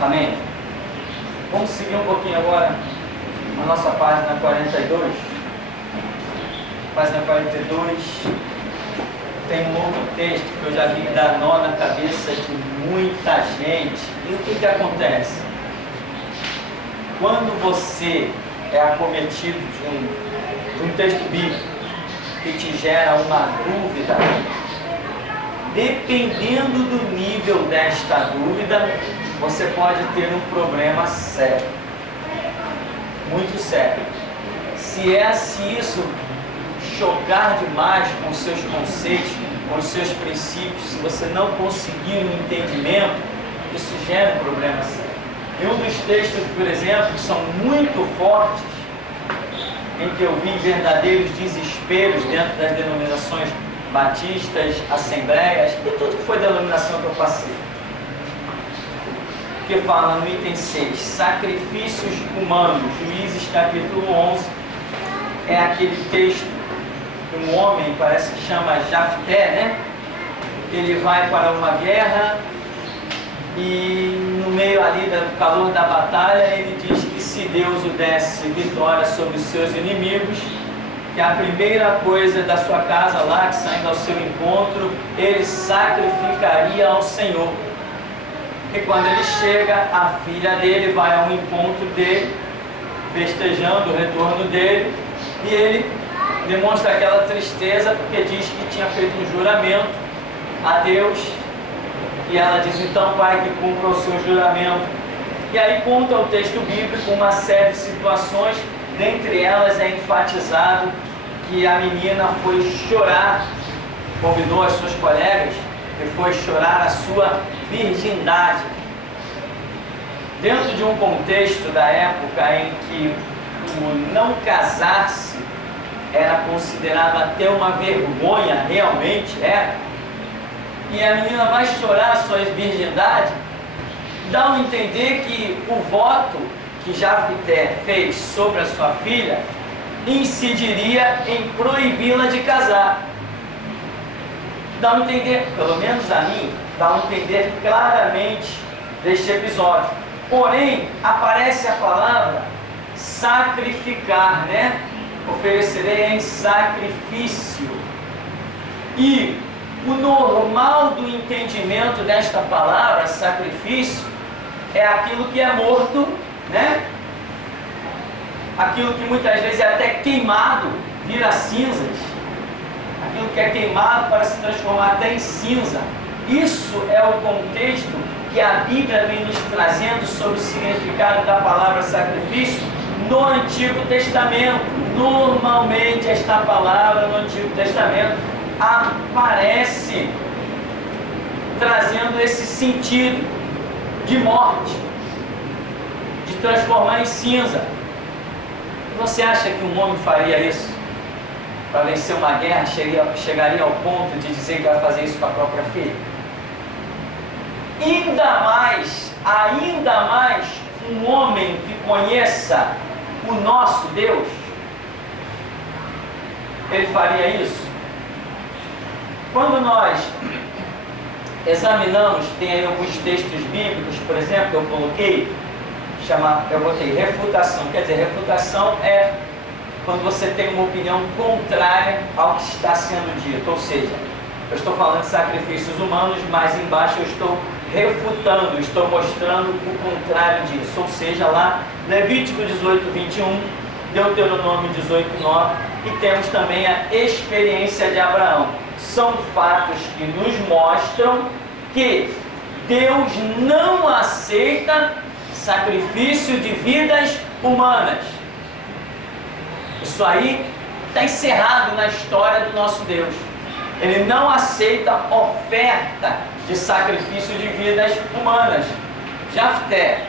Amém? Vamos seguir um pouquinho agora a nossa página 42. Página 42 tem um outro texto que eu já vi dar nó na cabeça de muita gente. E o que acontece? Quando você é acometido de um texto bíblico que te gera uma dúvida, dependendo do nível desta dúvida, você pode ter um problema sério, muito sério. Se isso chocar demais com os seus conceitos, com os seus princípios, se você não conseguir um entendimento, isso gera um problema sério. E um dos textos, por exemplo, que são muito fortes, em que eu vi verdadeiros desesperos dentro das denominações batistas, assembleias, e tudo que foi denominação que eu passei. Que fala no item 6, sacrifícios humanos, Juízes capítulo 11, é aquele texto que um homem, parece que chama Jafté, né? Ele vai para uma guerra e no meio ali do calor da batalha, ele diz que se Deus o desse vitória sobre os seus inimigos, que a primeira coisa da sua casa lá, que saindo ao seu encontro, ele sacrificaria ao Senhor. E quando ele chega, a filha dele vai ao encontro dele, festejando o retorno dele, e ele demonstra aquela tristeza porque diz que tinha feito um juramento a Deus, e ela diz: então, pai, que cumpra o seu juramento. E aí conta o texto bíblico uma série de situações, dentre elas é enfatizado que a menina foi chorar, convidou as suas colegas e foi chorar a sua virgindade. Dentro de um contexto da época em que o não casar-se era considerado até uma vergonha, realmente era, e a menina vai chorar a sua virgindade, dá a entender que o voto que Jafté fez sobre a sua filha incidiria em proibi-la de casar. Dá a entender, pelo menos a mim, dá a entender claramente deste episódio. Porém, aparece a palavra sacrificar, né? Oferecerei em sacrifício. E o normal do entendimento desta palavra, sacrifício, é aquilo que é morto, né? Aquilo que muitas vezes é até queimado, vira cinzas. Aquilo que é queimado para se transformar até em cinza. Isso é o contexto que a Bíblia vem nos trazendo sobre o significado da palavra sacrifício no Antigo Testamento. Normalmente esta palavra no Antigo Testamento aparece trazendo esse sentido de morte, de transformar em cinza. Você acha que um homem faria isso para vencer uma guerra, chegaria ao ponto de dizer que vai fazer isso com a própria filha? Ainda mais um homem que conheça o nosso Deus, ele faria isso? Quando nós examinamos, tem aí alguns textos bíblicos, por exemplo, eu botei refutação. Quer dizer, refutação é quando você tem uma opinião contrária ao que está sendo dito. Ou seja, eu estou falando de sacrifícios humanos, mas embaixo eu estou refutando, estou mostrando o contrário disso. Ou seja, lá Levítico 18, 21, Deuteronômio 18, 9, e temos também a experiência de Abraão. São fatos que nos mostram que Deus não aceita sacrifício de vidas humanas. Isso aí está encerrado na história do nosso Deus. Ele não aceita oferta de sacrifício de vidas humanas. Jafté,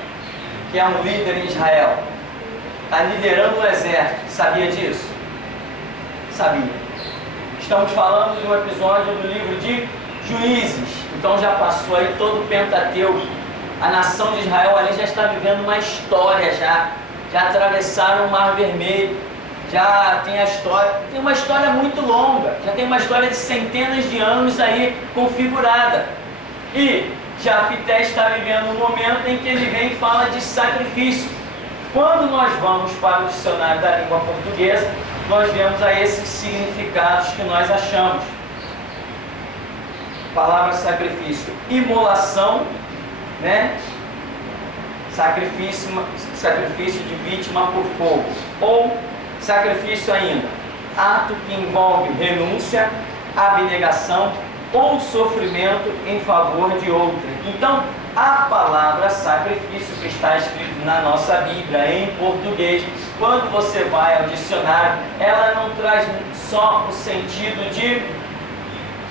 que é um líder em Israel, está liderando o exército. Sabia disso? Sabia. Estamos falando de um episódio do livro de Juízes. Então já passou aí todo o Pentateuco. A nação de Israel ali já está vivendo uma história, já atravessaram o Mar Vermelho, já tem a história, tem uma história muito longa, já tem uma história de centenas de anos aí configurada. E Jafté está vivendo um momento em que ele vem e fala de sacrifício. Quando nós vamos para o dicionário da língua portuguesa, nós vemos aí esses significados que nós achamos. Palavra sacrifício, imolação, né? Sacrifício de vítima por fogo. Ou sacrifício ainda, ato que envolve renúncia, abnegação ou sofrimento em favor de outra. Então, a palavra sacrifício que está escrito na nossa Bíblia em português, quando você vai ao dicionário, ela não traz só o sentido de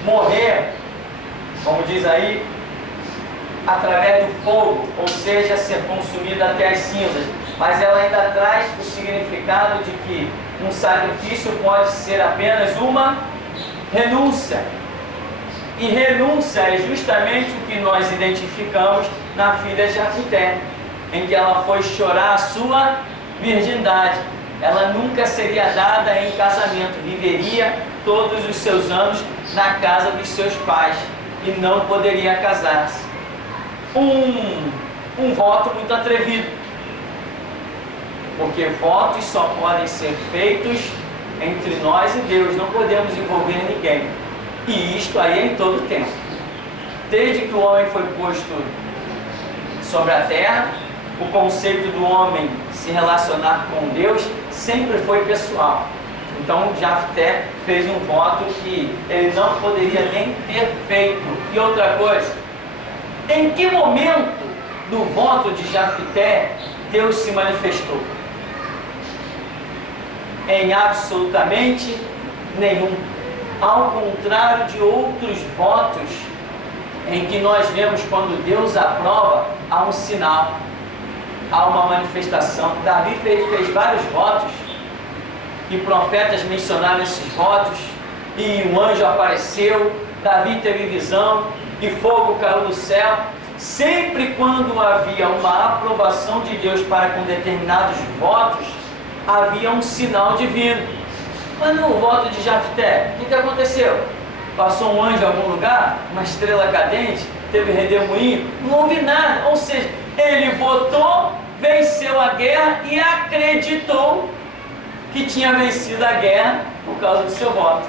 morrer, como diz aí, através do fogo, ou seja, ser consumido até as cinzas, mas ela ainda traz o significado de que um sacrifício pode ser apenas uma renúncia. E renúncia é justamente o que nós identificamos na filha de Jafté, em que ela foi chorar a sua virgindade. Ela nunca seria dada em casamento, viveria todos os seus anos na casa dos seus pais e não poderia casar-se. Um voto muito atrevido, porque votos só podem ser feitos entre nós e Deus, não podemos envolver ninguém. E isto aí é em todo tempo. Desde que o homem foi posto sobre a terra, o conceito do homem se relacionar com Deus sempre foi pessoal. Então Jafté fez um voto que ele não poderia nem ter feito. E outra coisa, em que momento do voto de Jafté Deus se manifestou? Em absolutamente nenhum. Ao contrário de outros votos, em que nós vemos quando Deus aprova, há um sinal, há uma manifestação. Davi fez vários votos, e profetas mencionaram esses votos, e um anjo apareceu, Davi teve visão, e fogo caiu do céu. Sempre quando havia uma aprovação de Deus para com determinados votos, havia um sinal divino. Mas no voto de Jafté, o que aconteceu? Passou um anjo em algum lugar? Uma estrela cadente? Teve redemoinho? Não houve nada. Ou seja, ele votou, venceu a guerra e acreditou que tinha vencido a guerra por causa do seu voto.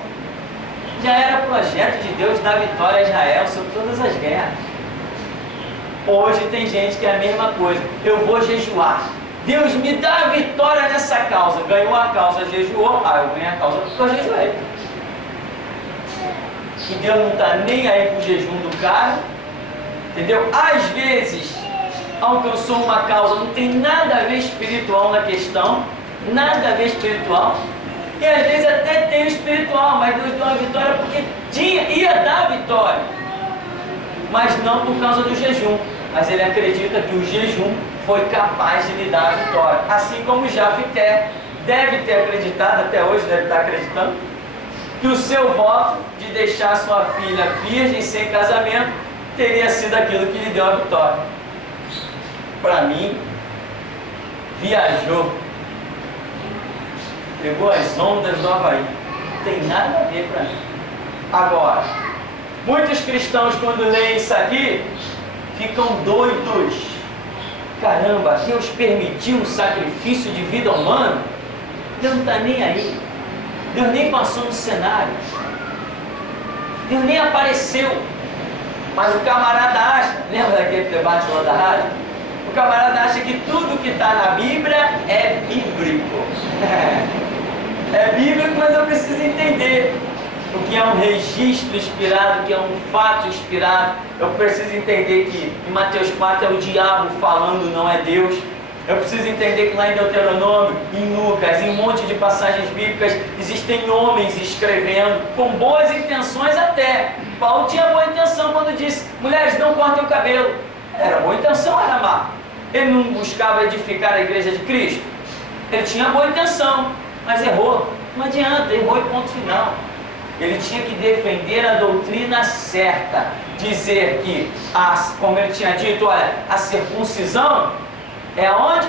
Já era projeto de Deus dar vitória a Israel sobre todas as guerras. Hoje tem gente que é a mesma coisa. Eu vou jejuar. Deus me dá a vitória nessa causa. Ganhou a causa, jejuou. Eu ganhei a causa porque eu jejuei. E Deus não está nem aí para o jejum do cara. Entendeu? Às vezes, alcançou uma causa, não tem nada a ver espiritual na questão. Nada a ver espiritual. E às vezes até tem o espiritual, mas Deus deu a vitória porque ia dar a vitória. Mas não por causa do jejum. Mas ele acredita que o jejum foi capaz de lhe dar a vitória. Assim como Jafté deve ter acreditado, até hoje deve estar acreditando, que o seu voto de deixar sua filha virgem sem casamento teria sido aquilo que lhe deu a vitória. Para mim, viajou, pegou as ondas do Havaí. Não tem nada a ver para mim. Agora, muitos cristãos quando leem isso aqui, ficam doidos. Caramba, Deus permitiu um sacrifício de vida humana? Deus não está nem aí. Deus nem passou no cenário. Deus nem apareceu. Mas o camarada acha, lembra daquele debate lá da rádio? O camarada acha que tudo que está na Bíblia é bíblico. É bíblico, mas eu preciso entender o que é um registro inspirado, o que é um fato inspirado. Eu preciso entender que em Mateus 4 é o diabo falando, não é Deus. Eu preciso entender que lá em Deuteronômio, em Lucas, em um monte de passagens bíblicas, existem homens escrevendo com boas intenções até. Paulo tinha boa intenção quando disse, mulheres, não cortem o cabelo. Era boa intenção, era má. Ele não buscava edificar a igreja de Cristo. Ele tinha boa intenção, mas errou. Não adianta, errou e ponto final. Ele tinha que defender a doutrina certa, dizer que, como ele tinha dito, olha, a circuncisão é aonde?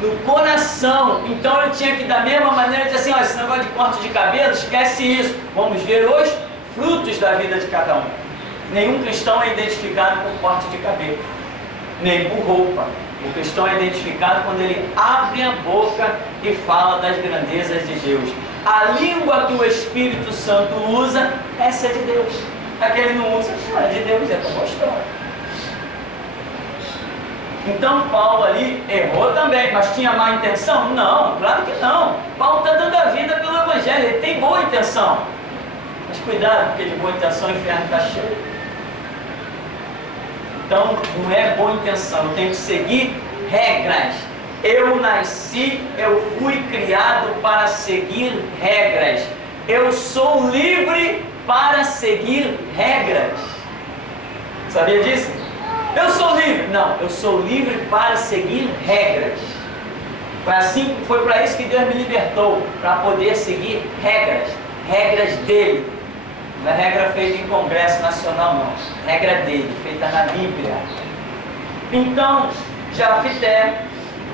No coração. Então ele tinha que, da mesma maneira, dizer assim, olha, esse negócio de corte de cabelo, esquece isso. Vamos ver os frutos da vida de cada um. Nenhum cristão é identificado por corte de cabelo, nem por roupa. O cristão é identificado quando ele abre a boca e fala das grandezas de Deus. A língua que o Espírito Santo usa, essa é de Deus. A que ele não usa, não é de Deus, é para mostrar. Então Paulo ali errou também, mas tinha má intenção? Não, claro que não. Paulo está dando a vida pelo Evangelho, ele tem boa intenção. Mas cuidado, porque de boa intenção o inferno está cheio. Então não é boa intenção, eu tenho que seguir regras. Eu nasci, eu fui criado para seguir regras. Eu sou livre para seguir regras. Sabia disso? Eu sou livre. Não, eu sou livre para seguir regras. Foi para isso que Deus me libertou, para poder seguir regras. Regras dele. Não é regra feita em Congresso Nacional, não. Regra dele, feita na Bíblia. Então, Jafté,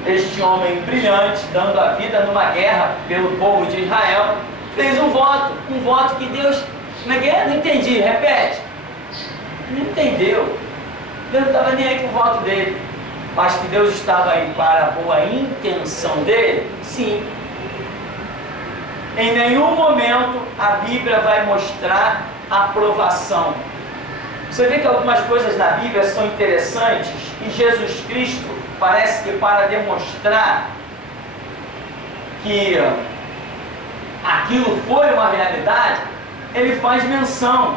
este homem brilhante, dando a vida numa guerra pelo povo de Israel, fez um voto que Deus... Como é que é? Não entendi, repete. Não entendeu. Deus não estava nem aí com o voto dele. Mas que Deus estava aí para a boa intenção dele? Sim. Em nenhum momento a Bíblia vai mostrar aprovação. Você vê que algumas coisas na Bíblia são interessantes e Jesus Cristo parece que para demonstrar que aquilo foi uma realidade, ele faz menção.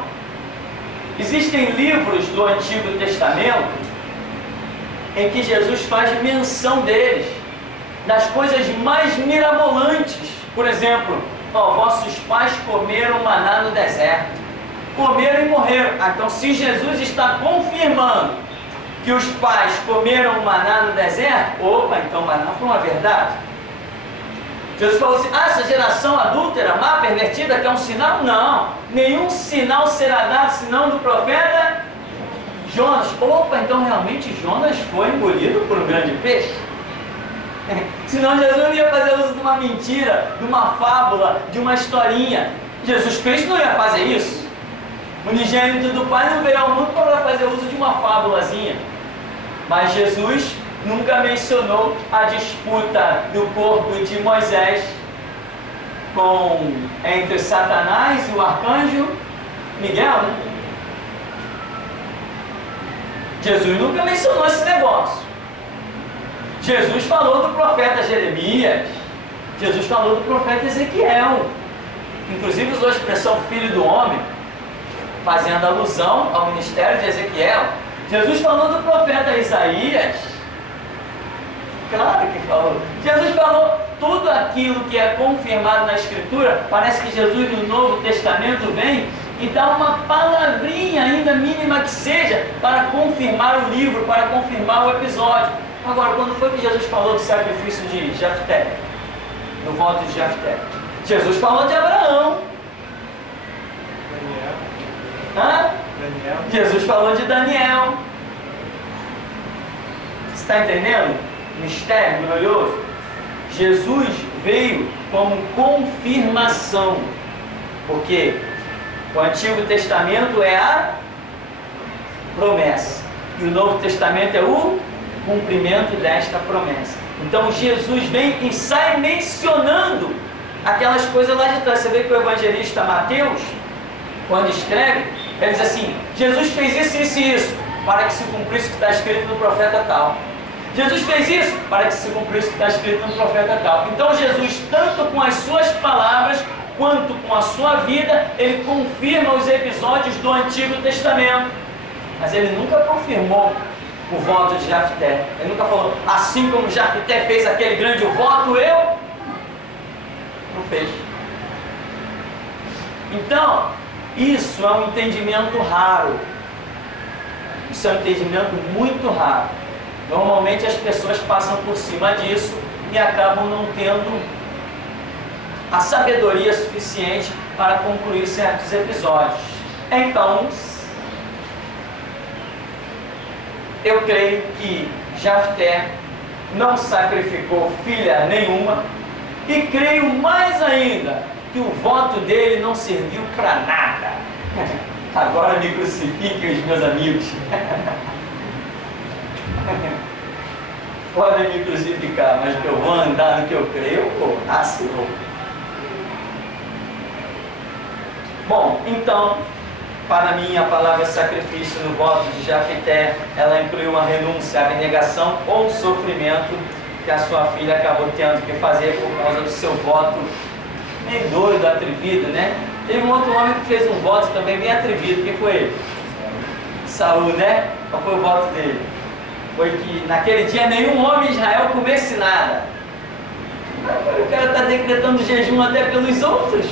Existem livros do Antigo Testamento em que Jesus faz menção deles, das coisas mais mirabolantes. Por exemplo, vossos pais comeram maná no deserto, comeram e morreram. Então, se Jesus está confirmando que os pais comeram maná no deserto, então o maná foi uma verdade. Jesus falou assim: essa geração adúltera, má, pervertida, que é um sinal? Não, nenhum sinal será dado senão do profeta Jonas. Então realmente Jonas foi engolido por um grande peixe. Senão Jesus não ia fazer uso de uma mentira, de uma fábula, de uma historinha. Jesus Cristo não ia fazer isso. O unigênito do Pai não veio ao mundo para fazer uso de uma fábulazinha. Mas Jesus nunca mencionou a disputa do corpo de Moisés entre Satanás e o arcanjo Miguel, né? Jesus nunca mencionou esse negócio. Jesus falou do profeta Jeremias, Jesus falou do profeta Ezequiel, inclusive usou a expressão filho do homem, fazendo alusão ao ministério de Ezequiel. Jesus falou do profeta Isaías, claro que falou. Jesus falou tudo aquilo que é confirmado na Escritura. Parece que Jesus no Novo Testamento vem e dá uma palavrinha, ainda mínima que seja, para confirmar o livro, para confirmar o episódio. Agora, quando foi que Jesus falou do sacrifício de Jafté? No voto de Jafté? Jesus falou de Abraão. Daniel. Jesus falou de Daniel. Você está entendendo? Mistério glorioso. Jesus veio como confirmação. Porque o Antigo Testamento é a promessa. E o Novo Testamento é o cumprimento desta promessa. Então Jesus vem e sai mencionando aquelas coisas lá de trás. Você vê que o evangelista Mateus, quando escreve, ele diz assim: Jesus fez isso, isso e isso, para que se cumprisse o que está escrito no profeta tal. Jesus fez isso para que se cumprisse o que está escrito no profeta tal. Então Jesus, tanto com as suas palavras quanto com a sua vida, ele confirma os episódios do Antigo Testamento. Mas ele nunca confirmou o voto de Jafté. Ele nunca falou: assim como Jafté fez aquele grande voto, eu não fez. Então, isso é um entendimento raro. Isso é um entendimento muito raro. Normalmente as pessoas passam por cima disso e acabam não tendo a sabedoria suficiente para concluir certos episódios. Então, eu creio que Jafté não sacrificou filha nenhuma, e creio mais ainda que o voto dele não serviu para nada. Agora me crucifiquem os meus amigos. Podem me crucificar, mas que eu vou andar no que eu creio, pô, nasce louco. Bom, então, para mim, a palavra sacrifício no voto de Jafité, ela inclui uma renúncia, abnegação ou sofrimento que a sua filha acabou tendo que fazer por causa do seu voto meio doido, atrevido, né? Teve um outro homem que fez um voto também bem atrevido. Quem foi ele? Saul, né? Qual foi o voto dele? Foi que naquele dia nenhum homem de Israel comesse nada. O cara está decretando jejum até pelos outros.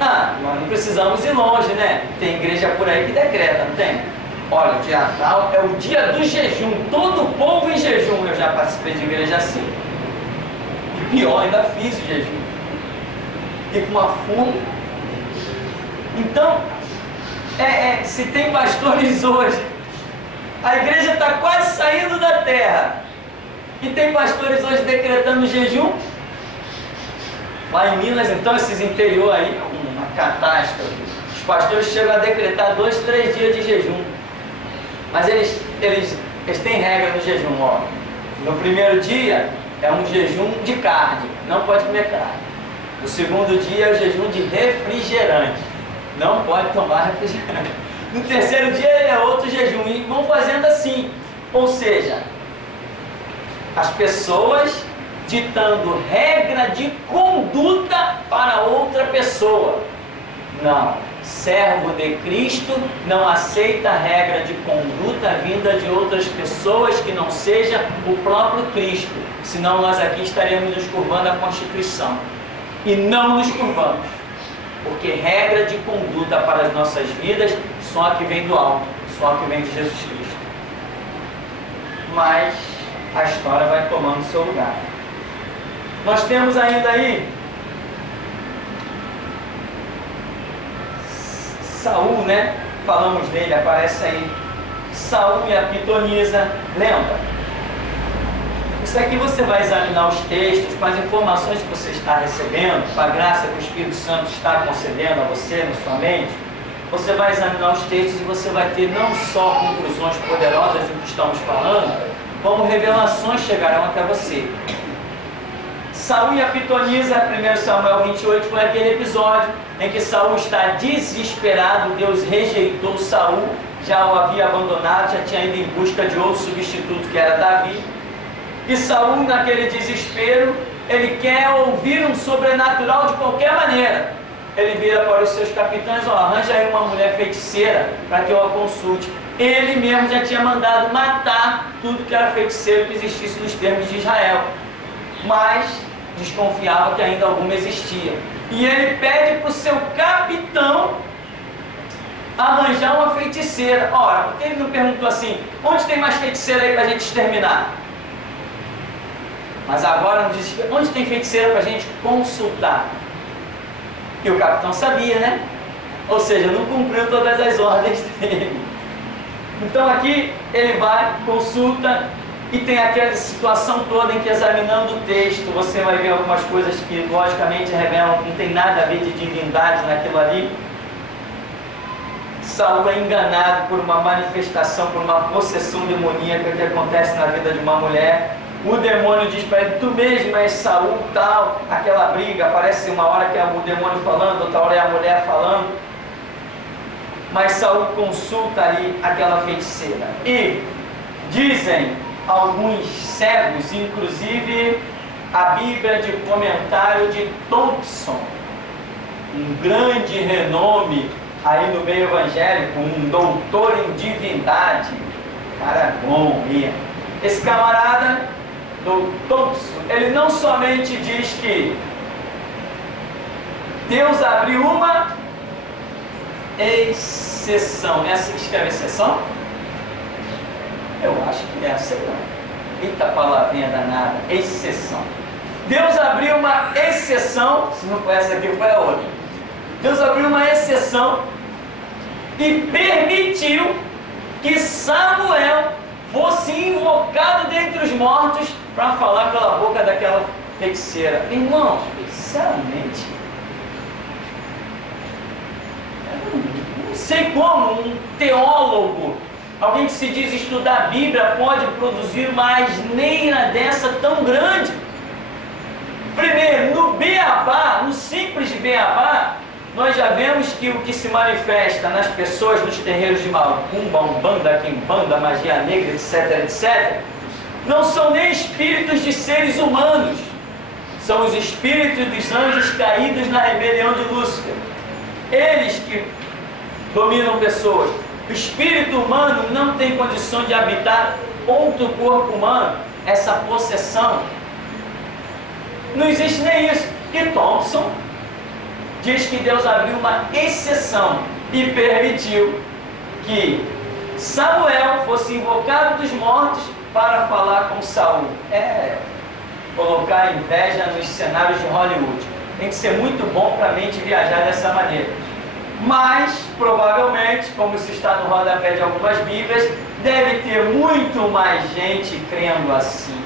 Nós não precisamos ir longe, né? Tem igreja por aí que decreta, não tem? Olha, o dia tal é o dia do jejum, todo o povo em jejum. Eu já participei de igreja assim. E pior, ainda fiz o jejum. E com uma fome. Então, se tem pastores hoje, a igreja está quase saindo da terra, e tem pastores hoje decretando jejum. Lá em Minas, então, esses interior aí, uma catástrofe. Os pastores chegam a decretar 2, 3 dias de jejum. Mas eles têm regra no jejum, ó. No primeiro dia é um jejum de carne, não pode comer carne. O segundo dia é o jejum de refrigerante, não pode tomar refrigerante. No terceiro dia é outro jejum, e vão fazendo assim. Ou seja, as pessoas ditando regra de conduta para outra pessoa. Não, servo de Cristo não aceita regra de conduta vinda de outras pessoas que não seja o próprio Cristo, senão nós aqui estaremos nos curvando à Constituição, e não nos curvamos, porque regra de conduta para as nossas vidas só a que vem do alto, só a que vem de Jesus Cristo. Mas a história vai tomando seu lugar. Nós temos ainda aí Saul, né? Falamos dele, aparece aí Saul e a pitonisa. Lembra? Isso aqui você vai examinar os textos, com as informações que você está recebendo, com a graça que o Espírito Santo está concedendo a você, na sua mente. Você vai examinar os textos e você vai ter não só conclusões poderosas do que estamos falando, como revelações chegarão até você. Saul e a pitonisa, 1 Samuel 28, foi aquele episódio em que Saul está desesperado. Deus rejeitou Saul, já o havia abandonado, já tinha ido em busca de outro substituto que era Davi. E Saul, naquele desespero, ele quer ouvir um sobrenatural de qualquer maneira. Ele vira para os seus capitães: arranja aí uma mulher feiticeira para que eu a consulte. Ele mesmo já tinha mandado matar tudo que era feiticeiro que existisse nos termos de Israel, mas desconfiava que ainda alguma existia. E ele pede para o seu capitão arranjar uma feiticeira. Ora, por que ele não perguntou assim: onde tem mais feiticeira aí para a gente exterminar? Mas agora no desespero: onde tem feiticeira para a gente consultar? E o capitão sabia, né? Ou seja, não cumpriu todas as ordens dele. Então aqui ele vai, consulta, e tem aquela situação toda em que, examinando o texto, você vai ver algumas coisas que logicamente revelam que não tem nada a ver de divindade naquilo ali. Saul é enganado por uma manifestação, por uma possessão demoníaca que acontece na vida de uma mulher. O demônio diz para ele: tu mesmo és Saul, tal. Aquela briga, aparece uma hora que é o demônio falando, outra hora é a mulher falando. Mas Saul consulta ali aquela feiticeira. E dizem alguns cegos, inclusive a Bíblia de comentário de Thompson, um grande renome aí no meio evangélico, um doutor em divindade, cara bom mesmo. Esse camarada do Thompson, ele não somente diz que Deus abriu uma exceção. É assim que escreve exceção? Eu acho que é assim, não. Eita palavrinha danada, exceção. Deus abriu uma exceção, se não foi essa aqui, foi a outra. Deus abriu uma exceção e permitiu que Samuel fosse invocado dentre os mortos para falar pela boca daquela feiticeira. Irmãos, sinceramente, sei como um teólogo, alguém que se diz estudar a Bíblia, pode produzir uma asneira dessa tão grande. Primeiro, no beabá, no simples beabá, nós já vemos que o que se manifesta nas pessoas, nos terreiros de macumba, umbanda, quimbanda, magia negra, etc, etc, não são nem espíritos de seres humanos, são os espíritos dos anjos caídos na rebelião de Lúcifer. Eles que dominam pessoas. O espírito humano não tem condição de habitar outro corpo humano, essa possessão. Não existe nem isso. E Thompson diz que Deus abriu uma exceção e permitiu que Samuel fosse invocado dos mortos para falar com Saul. Colocar inveja nos cenários de Hollywood. Tem que ser muito bom para a mente viajar dessa maneira. Mas, provavelmente, como isso está no rodapé de algumas Bíblias, deve ter muito mais gente crendo assim.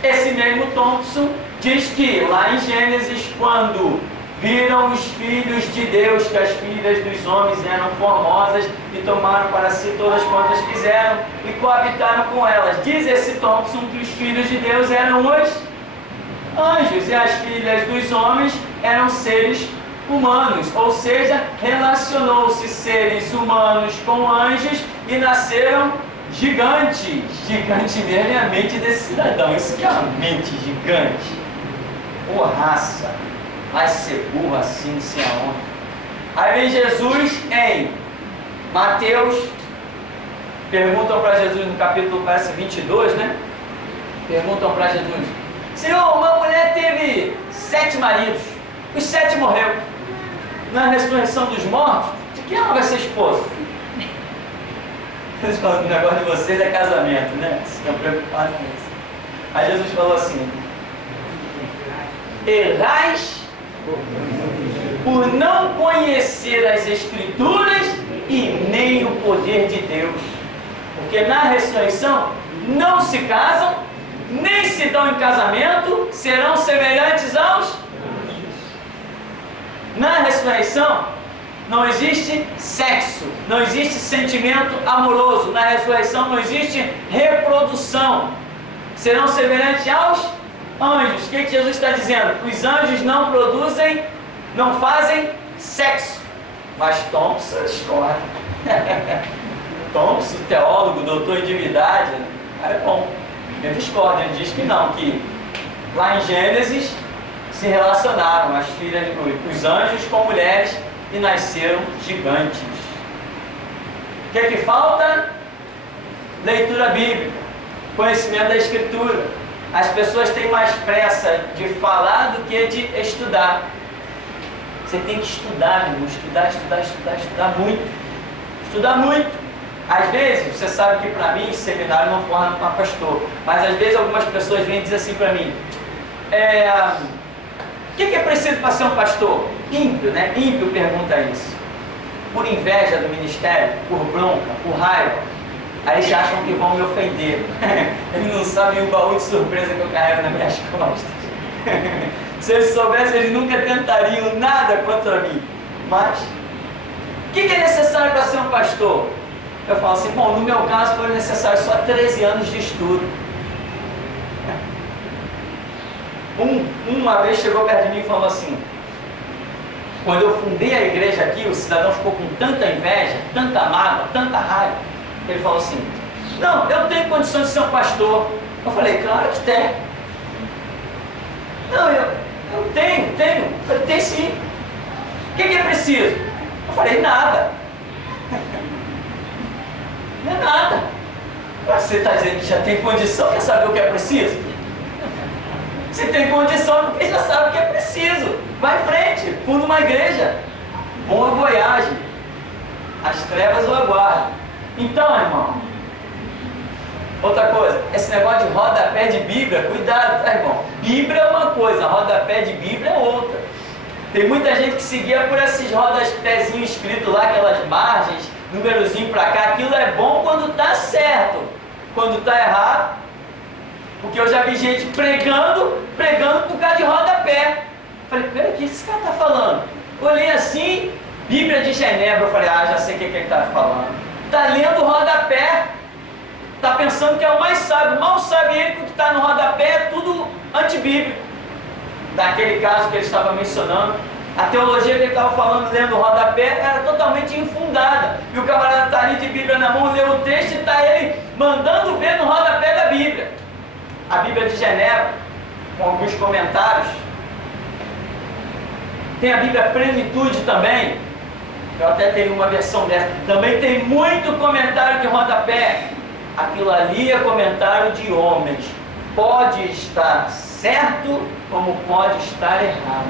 Esse mesmo Thompson diz que, lá em Gênesis, quando viram os filhos de Deus, que as filhas dos homens eram formosas e tomaram para si todas quantas quiseram e coabitaram com elas. Diz esse Thompson que os filhos de Deus eram os anjos e as filhas dos homens eram seres humanos, ou seja, relacionou-se seres humanos com anjos e nasceram gigantes. Gigante mesmo é a mente desse cidadão. Isso que é uma mente gigante. Ô raça, vai ser burro assim, não sei aonde. Aí vem Jesus em Mateus, perguntam para Jesus no capítulo, parece 22, né? Perguntam para Jesus: Senhor, uma mulher teve 7 maridos, os 7 morreu. Na ressurreição dos mortos, de quem ela vai ser esposa? Eles falam: o negócio de vocês é casamento, né? Vocês estão preocupados com isso. Aí Jesus falou assim: errais por não conhecer as Escrituras e nem o poder de Deus. Porque na ressurreição não se casam, nem se dão em casamento, serão semelhantes aos. Na ressurreição não existe sexo, não existe sentimento amoroso. Na ressurreição não existe reprodução. Serão semelhantes aos anjos. O que Jesus está dizendo? Os anjos não produzem, não fazem sexo. Mas Thompson discorda. Thompson, teólogo, doutor em divindade, cara é bom. Ele discorda, ele diz que não, que lá em Gênesis se relacionaram as filhas, os anjos com mulheres e nasceram gigantes. O que é que falta? Leitura bíblica, conhecimento da Escritura. As pessoas têm mais pressa de falar do que de estudar. Você tem que estudar, meu irmão. Estudar muito. Estudar muito. Às vezes, você sabe que para mim, seminário não forma para pastor. Mas às vezes algumas pessoas vêm dizer assim para mim: o que é preciso para ser um pastor? Ímpio, né? Ímpio pergunta isso. Por inveja do ministério, por bronca, por raiva. Aí eles acham que vão me ofender. Eles não sabem o baú de surpresa que eu carrego nas minhas costas. Se eles soubessem, eles nunca tentariam nada contra mim. Mas, o que é necessário para ser um pastor? Eu falo assim: bom, no meu caso foi necessário só 13 anos de estudo. Uma vez chegou perto de mim e falou assim: quando eu fundei a igreja aqui, o cidadão ficou com tanta inveja, tanta mágoa, tanta raiva. Ele falou assim: não, eu tenho condições de ser um pastor. Eu falei: claro que tem. Não, eu tenho. Eu falei: tem sim. O que é preciso? Eu falei: nada. Não é nada. Você está dizendo que já tem condição, quer saber o que é preciso? Se tem condição, porque já sabe o que é preciso. Vai em frente, funda uma igreja. Boa voyagem. As trevas o aguardam. Então, irmão, outra coisa, esse negócio de rodapé de Bíblia, cuidado, tá, irmão? Bíblia é uma coisa, rodapé de Bíblia é outra. Tem muita gente que seguia por esses rodapézinhos escritos lá, aquelas margens, númerozinho pra cá. Aquilo é bom quando tá certo, quando tá errado. Porque eu já vi gente pregando por causa de rodapé. Falei: peraí, o que esse cara tá falando? Olhei assim, Bíblia de Genebra, eu falei, já sei o que ele está falando. Está lendo o rodapé, está pensando que é o mais sábio, mal sabe ele que o que está no rodapé é tudo antibíblico. Daquele caso que ele estava mencionando, a teologia que ele estava falando, lendo o rodapé, era totalmente infundada. E o camarada está ali de Bíblia na mão, lê o texto e está ele mandando ver no rodapé da Bíblia. A Bíblia de Genebra, com alguns comentários. Tem a Bíblia Plenitude também. Eu até tenho uma versão dessa. Também tem muito comentário de rodapé. Aquilo ali é comentário de homens. Pode estar certo, como pode estar errado.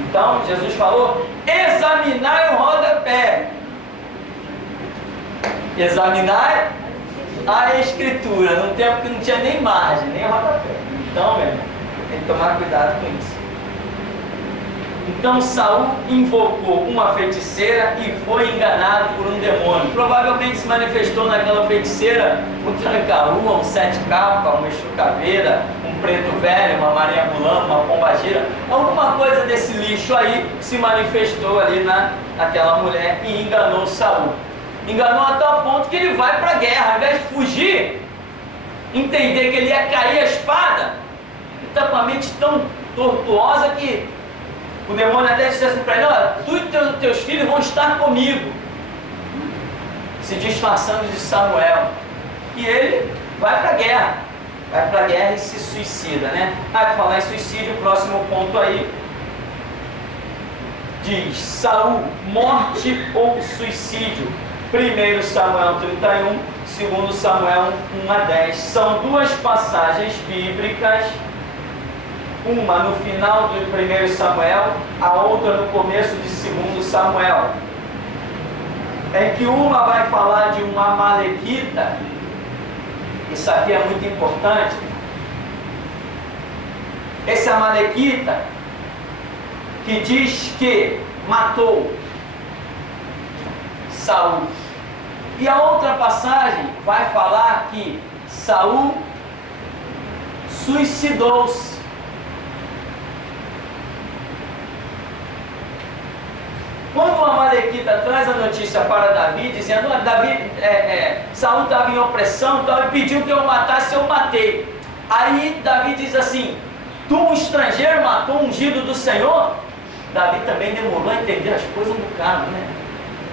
Então, Jesus falou, examinai o rodapé. Examinai a Escritura. Num tempo que não tinha nem margem, nem rodapé. Então, meu irmão, tem que tomar cuidado com isso. Então Saul invocou uma feiticeira e foi enganado por um demônio. Provavelmente se manifestou naquela feiticeira um tranca-rua, um sete capa, uma estrucaveira, um preto velho, uma maria mulã, uma pombagira. Alguma coisa desse lixo aí se manifestou ali naquela mulher e enganou Saul. Enganou a tal ponto que ele vai para a guerra. Ao invés de fugir, entender que ele ia cair a espada, ele está com a mente tão tortuosa que o demônio até disse assim para ele, olha, tu e teus filhos vão estar comigo, se disfarçando de Samuel. E ele vai para a guerra e se suicida, né? Para falar em suicídio, o próximo ponto aí diz, Saul, morte ou suicídio. 1 Samuel 31, 2 Samuel 1-10. São duas passagens bíblicas, uma no final do 1 Samuel, a outra no começo de 2 Samuel, em que uma vai falar de um amalequita. Isso aqui é muito importante. Esse amalequita que diz que matou Saul. E a outra passagem vai falar que Saul suicidou-se. Quando o amalequita traz a notícia para Davi, dizendo, Saul estava em opressão, então ele pediu que eu matasse, eu matei. Aí Davi diz assim, tu, um estrangeiro, matou um ungido do Senhor? Davi também demorou a entender as coisas no bocado, né?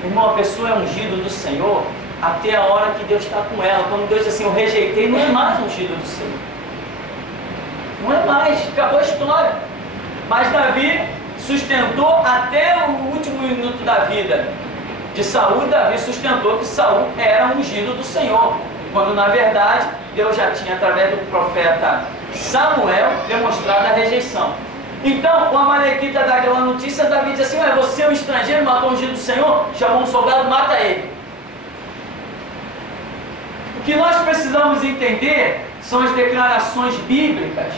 Irmão, a pessoa é ungido do Senhor até a hora que Deus está com ela. Quando Deus diz assim, eu rejeitei, não é mais ungido do Senhor. Não é mais, acabou a história. Mas Davi sustentou até o último minuto da vida de Saul. Davi sustentou que Saul era ungido do Senhor, quando na verdade Deus já tinha, através do profeta Samuel, demonstrado a rejeição. Então o amalequita dá aquela notícia, Davi diz assim, você é um estrangeiro, matou o ungido do Senhor, chamou um soldado, mata ele. O que nós precisamos entender são as declarações bíblicas,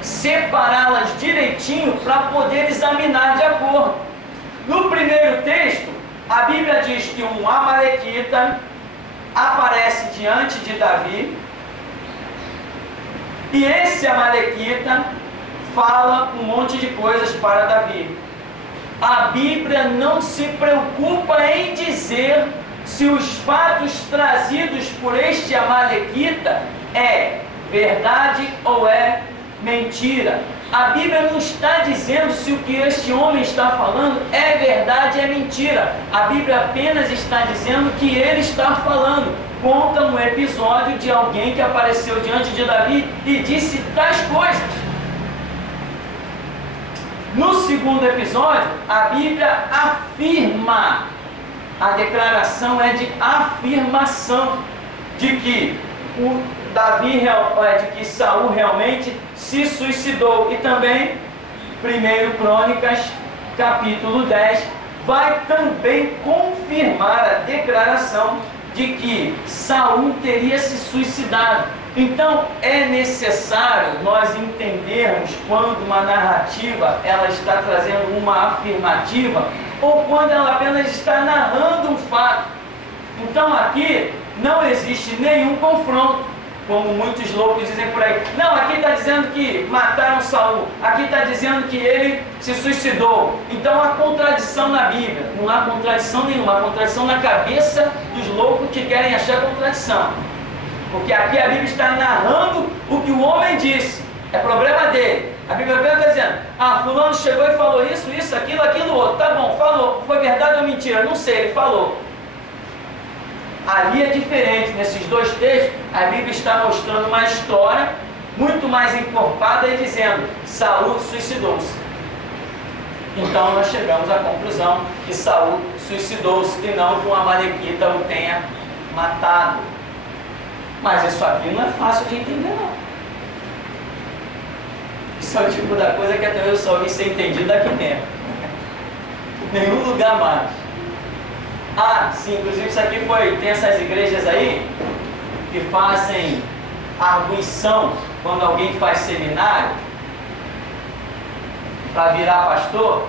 separá-las direitinho para poder examinar de acordo. No primeiro texto, a Bíblia diz que um amalequita aparece diante de Davi, e esse amalequita fala um monte de coisas para Davi. A Bíblia não se preocupa em dizer se os fatos trazidos por este amalequita é verdade ou é mentira. A Bíblia não está dizendo se o que este homem está falando é verdade ou é mentira. A Bíblia apenas está dizendo que ele está falando. Conta um episódio de alguém que apareceu diante de Davi e disse tais coisas. No segundo episódio, a Bíblia afirma, a declaração é de afirmação de que de que Saul realmente se suicidou. E também 1 Crônicas capítulo 10 vai também confirmar a declaração de que Saul teria se suicidado. Então é necessário nós entendermos quando uma narrativa ela está trazendo uma afirmativa ou quando ela apenas está narrando um fato. Então aqui não existe nenhum confronto. como muitos loucos dizem por aí. Não, aqui está dizendo que mataram Saul, aqui está dizendo que ele se suicidou. Então há contradição na Bíblia. Não há contradição nenhuma, há contradição na cabeça dos loucos que querem achar contradição. Porque aqui a Bíblia está narrando o que o homem disse. É problema dele. A Bíblia está dizendo, fulano chegou e falou isso, aquilo, outro. Tá bom, falou. Foi verdade ou mentira? Não sei, ele falou. Ali é diferente. Nesses dois textos, a Bíblia está mostrando uma história muito mais encorpada e dizendo, Saul suicidou-se. Então nós chegamos à conclusão que Saul suicidou-se e não que um amalequita o tenha matado. Mas isso aqui não é fácil de entender, não. Isso é o tipo da coisa que até eu só vi ser entendido daqui mesmo. Nenhum lugar mais. Sim, inclusive isso aqui tem essas igrejas aí que fazem arguição quando alguém faz seminário para virar pastor.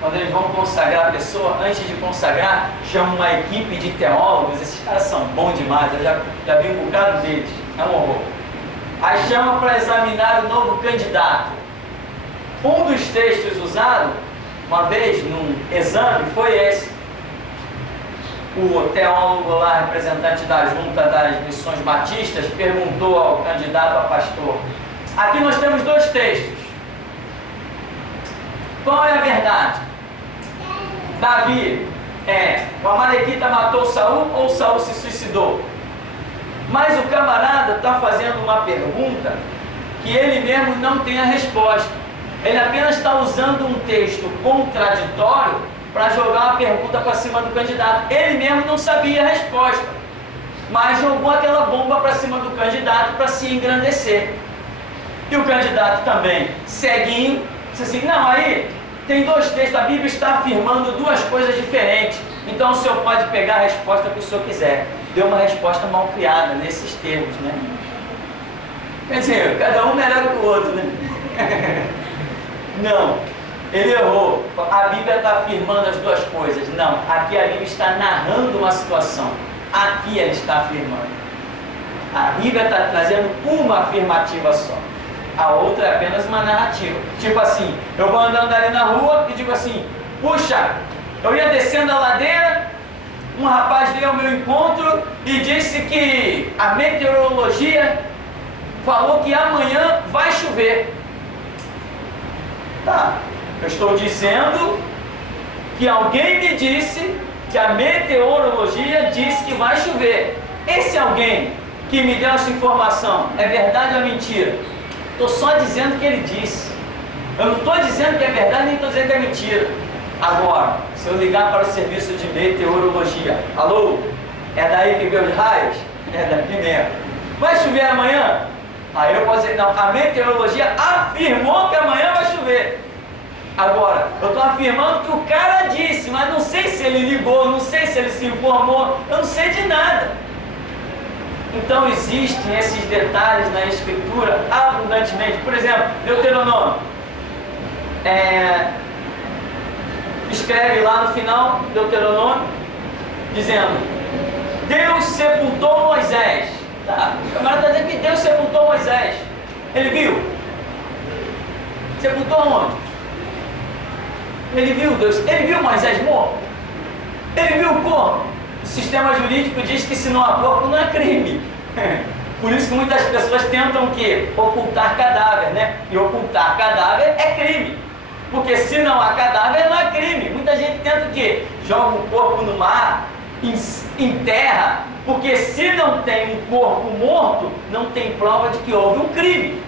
Quando eles vão consagrar a pessoa, antes de consagrar, chamam uma equipe de teólogos. Esses caras são bons demais, eu já vi um bocado deles, é um horror. Aí chama para examinar o novo candidato. Um dos textos usados, uma vez, num exame, foi esse. O teólogo lá, representante da junta das missões batistas, perguntou ao candidato a pastor. Aqui nós temos dois textos. Qual é a verdade? Davi, o amalequita matou Saul ou Saul se suicidou? Mas o camarada está fazendo uma pergunta que ele mesmo não tem a resposta. Ele apenas está usando um texto contraditório para jogar a pergunta para cima do candidato. Ele mesmo não sabia a resposta, mas jogou aquela bomba para cima do candidato para se engrandecer. E o candidato também, ceguinho, disse assim, não, aí tem dois textos, a Bíblia está afirmando duas coisas diferentes, então o senhor pode pegar a resposta que o senhor quiser. Deu uma resposta mal criada nesses termos, né? Quer dizer, cada um melhor que o outro, né? Não, ele errou. A Bíblia está afirmando as duas coisas. Não, aqui a Bíblia está narrando uma situação. Aqui ela está afirmando. A Bíblia está trazendo uma afirmativa só. A outra é apenas uma narrativa. Tipo assim, eu vou andando ali na rua e digo assim, puxa, eu ia descendo a ladeira, um rapaz veio ao meu encontro e disse que a meteorologia falou que amanhã vai chover. Tá, eu estou dizendo que alguém me disse que a meteorologia disse que vai chover. Esse alguém que me deu essa informação é verdade ou mentira? Estou só dizendo que ele disse. Eu não estou dizendo que é verdade, nem estou dizendo que é mentira. Agora, se eu ligar para o serviço de meteorologia, alô, é daí que veio os raios? É daqui mesmo. Vai chover amanhã? Aí eu posso dizer, não, a meteorologia afirmou que amanhã vai chover. Agora, eu estou afirmando que o cara disse, mas não sei se ele ligou, não sei se ele se informou, eu não sei de nada. Então existem esses detalhes na Escritura abundantemente. Por exemplo, Deuteronômio. Escreve lá no final, Deuteronômio, dizendo, Deus sepultou Moisés. Tá, o camarada está dizendo que Deus sepultou Moisés. Ele viu? Sepultou onde? Ele viu Deus? Ele viu Moisés morto? Ele viu o corpo? O sistema jurídico diz que se não há corpo não é crime. Por isso que muitas pessoas tentam o quê? Ocultar cadáver, né? E ocultar cadáver é crime. Porque se não há cadáver não é crime. Muita gente tenta o quê? Joga o corpo no mar, enterra. Porque se não tem um corpo morto, não tem prova de que houve um crime.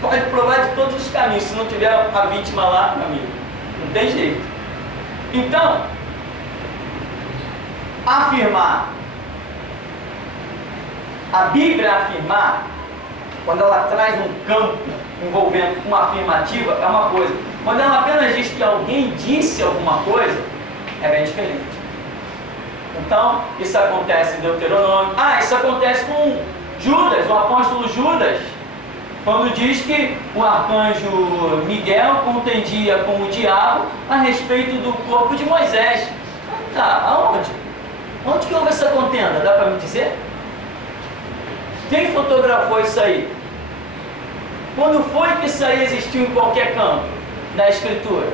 Pode provar de todos os caminhos. Se não tiver a vítima lá, meu amigo, não tem jeito. Então, afirmar, a Bíblia afirmar, quando ela traz um campo envolvendo uma afirmativa, é uma coisa. Quando ela apenas diz que alguém disse alguma coisa, é bem diferente. Então, isso acontece em Deuteronômio. Isso acontece com Judas, o apóstolo Judas, quando diz que o arcanjo Miguel contendia com o diabo a respeito do corpo de Moisés. Tá, aonde? Onde que houve essa contenda? Dá para me dizer? Quem fotografou isso aí? Quando foi que isso aí existiu em qualquer campo da Escritura?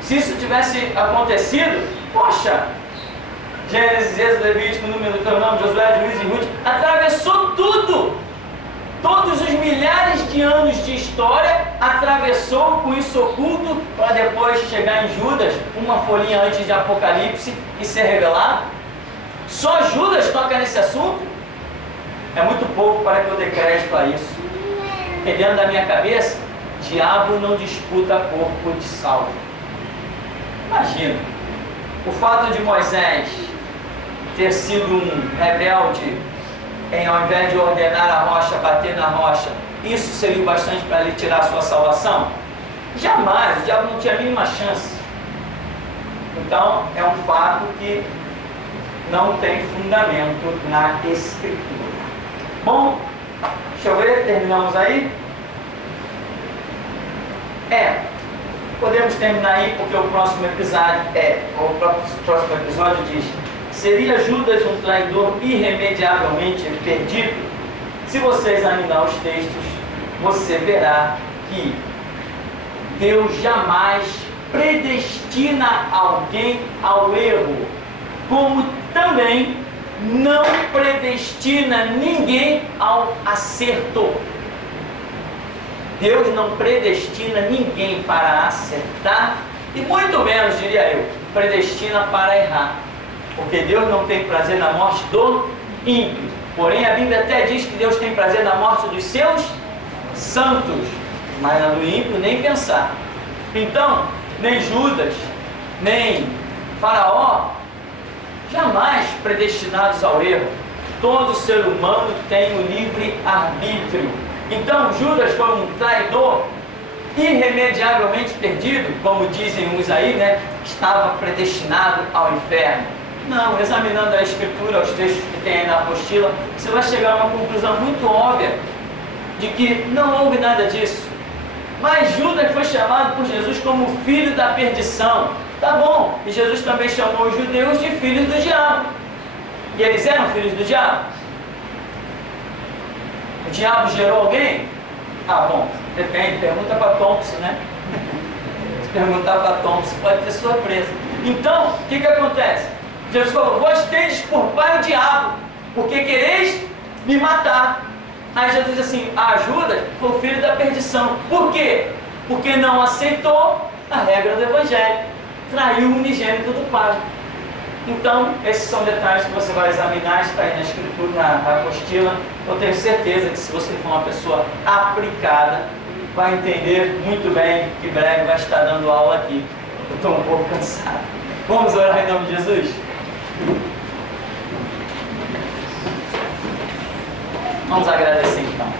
Se isso tivesse acontecido, poxa, Gênesis, Êxodo, Levítico, Número, Deuteronômio, Josué, Juízes e Ruth, atravessou tudo. Todos os milhares de anos de história atravessou com isso oculto para depois chegar em Judas, uma folhinha antes de Apocalipse e ser revelado. Só Judas toca nesse assunto? É muito pouco para que eu dê crédito a isso. Porque dentro da minha cabeça, diabo não disputa corpo de Saulo. Imagina, o fato de Moisés ter sido um rebelde, ao invés de ordenar a rocha, bater na rocha, isso seria o bastante para ele tirar a sua salvação? Jamais, o diabo não tinha a mínima chance. Então, é um fato que não tem fundamento na Escritura. Bom, deixa eu ver, terminamos aí? Podemos terminar aí, porque o próximo episódio diz: seria Judas um traidor irremediavelmente perdido? Se você examinar os textos, você verá que Deus jamais predestina alguém ao erro, como também não predestina ninguém ao acerto. Deus não predestina ninguém para acertar e muito menos, diria eu, predestina para errar. Porque Deus não tem prazer na morte do ímpio. Porém, a Bíblia até diz que Deus tem prazer na morte dos seus santos, mas na do ímpio nem pensar. Então, nem Judas, nem Faraó, jamais predestinados ao erro. Todo ser humano tem o livre arbítrio. Então, Judas foi um traidor irremediavelmente perdido, como dizem uns aí, né? Estava predestinado ao inferno. Não, examinando a Escritura, os textos que tem aí na apostila, você vai chegar a uma conclusão muito óbvia de que não houve nada disso. Mas Judas foi chamado por Jesus como filho da perdição. Tá bom, e Jesus também chamou os judeus de filhos do diabo. E eles eram filhos do diabo? O diabo gerou alguém? Ah, bom, depende, pergunta para Thompson, né? Se perguntar para Thompson, pode ter surpresa. Então, o que acontece? Jesus falou: vós tendes por pai o diabo, porque quereis me matar. Aí Jesus diz assim: Judas foi o filho da perdição. Por quê? Porque não aceitou a regra do Evangelho, traiu o unigênito do Pai. Então, esses são detalhes que você vai examinar, está aí na Escritura, na apostila. Eu tenho certeza que se você for uma pessoa aplicada, vai entender muito bem, que breve vai estar dando aula aqui. Eu estou um pouco cansado. Vamos orar em nome de Jesus? Vamos agradecer então.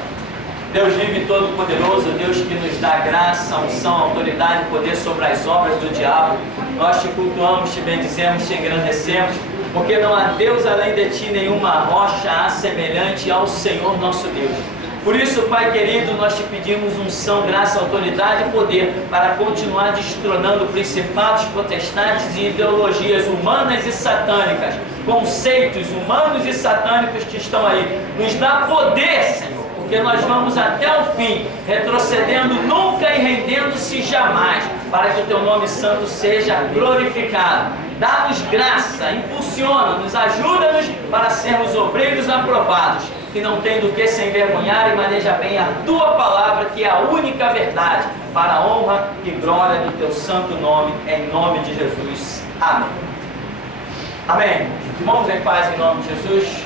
Deus vive e todo-poderoso, Deus que nos dá graça, unção, autoridade e poder sobre as obras do diabo. Nós te cultuamos, te bendizemos, te engrandecemos, porque não há Deus além de ti, nenhuma rocha semelhante ao Senhor nosso Deus. Por isso, Pai querido, nós te pedimos unção, graça, autoridade e poder para continuar destronando principados, potestades e ideologias humanas e satânicas, conceitos humanos e satânicos que estão aí. Nos dá poder, Senhor, porque nós vamos até o fim, retrocedendo nunca e rendendo-se jamais, para que o Teu nome santo seja glorificado. Dá-nos graça, impulsiona-nos, ajuda-nos para sermos obreiros aprovados, que não tem do que se envergonhar e maneja bem a Tua palavra, que é a única verdade, para a honra e glória do Teu santo nome, em nome de Jesus. Amém. Amém. Vamos em paz em nome de Jesus.